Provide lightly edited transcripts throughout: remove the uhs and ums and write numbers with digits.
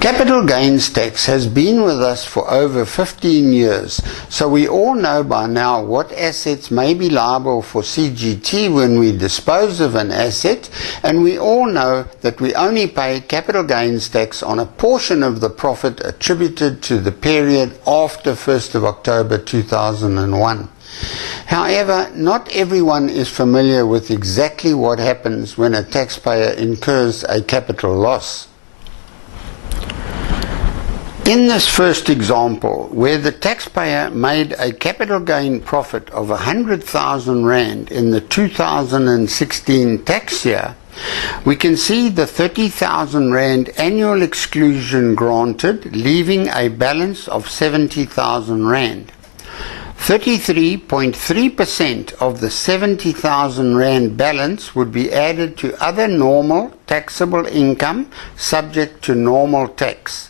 Capital gains tax has been with us for over 15 years, so we all know by now what assets may be liable for CGT when we dispose of an asset, and we all know that we only pay capital gains tax on a portion of the profit attributed to the period after 1st of October 2001. However, not everyone is familiar with exactly what happens when a taxpayer incurs a capital loss. In this first example, where the taxpayer made a capital gain profit of 100,000 Rand in the 2016 tax year, we can see the 30,000 Rand annual exclusion granted, leaving a balance of 70,000 Rand. 33.3% of the 70,000 Rand balance would be added to other normal taxable income subject to normal tax.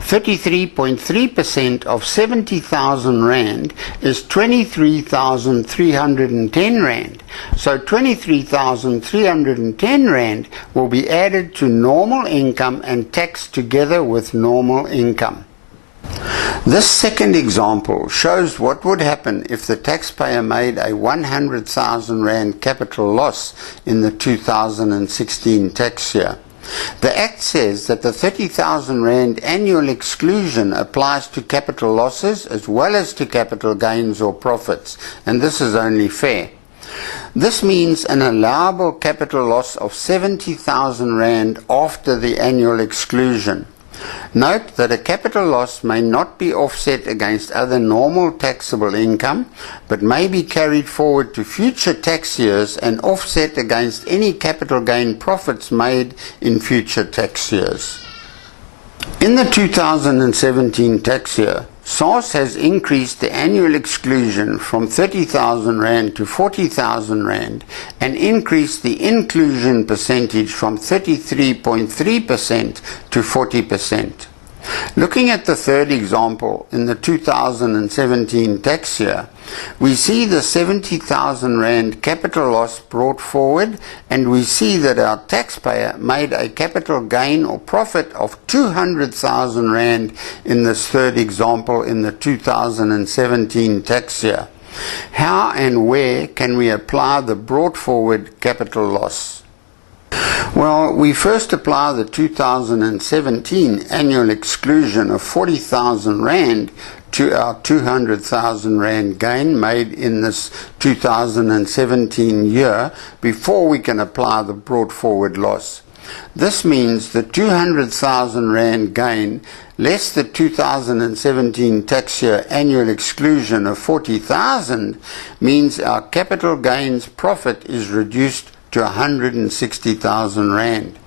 33.3% of 70,000 Rand is 23,310 Rand. So 23,310 Rand will be added to normal income and taxed together with normal income. This second example shows what would happen if the taxpayer made a 100,000 Rand capital loss in the 2016 tax year. The Act says that the 30,000 Rand annual exclusion applies to capital losses as well as to capital gains or profits, and this is only fair. This means an allowable capital loss of 70,000 Rand after the annual exclusion. Note that a capital loss may not be offset against other normal taxable income, but may be carried forward to future tax years and offset against any capital gain profits made in future tax years. In the 2017 tax year, SARS has increased the annual exclusion from 30,000 Rand to 40,000 Rand and increased the inclusion percentage from 33.3% to 40%. Looking at the third example, in the 2017 tax year, we see the 70,000 Rand capital loss brought forward, and we see that our taxpayer made a capital gain or profit of 200,000 Rand in this third example in the 2017 tax year. How and where can we apply the brought forward capital loss? Well, we first apply the 2017 annual exclusion of 40,000 Rand to our 200,000 Rand gain made in this 2017 year before we can apply the brought forward loss. This means the 200,000 Rand gain less the 2017 tax year annual exclusion of 40,000 means our capital gains profit is reduced to 160,000 Rand.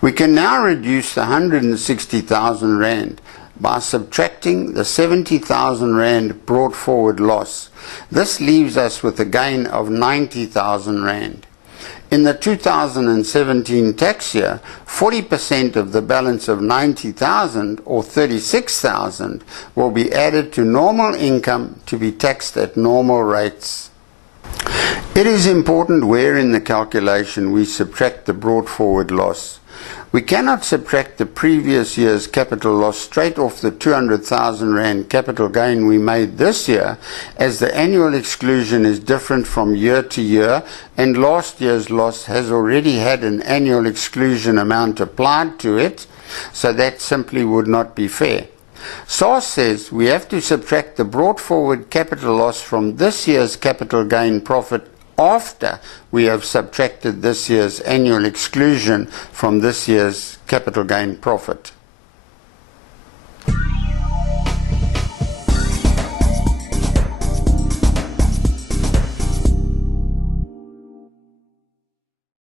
We can now reduce the 160,000 Rand by subtracting the 70,000 Rand brought forward loss. This leaves us with a gain of 90,000 Rand. In the 2017 tax year, 40% of the balance of 90,000 or 36,000 will be added to normal income to be taxed at normal rates. It is important where in the calculation we subtract the brought forward loss. We cannot subtract the previous year's capital loss straight off the 200,000 Rand capital gain we made this year, as the annual exclusion is different from year to year, and last year's loss has already had an annual exclusion amount applied to it, so that simply would not be fair. SARS says we have to subtract the brought forward capital loss from this year's capital gain profit after we have subtracted this year's annual exclusion from this year's capital gain profit.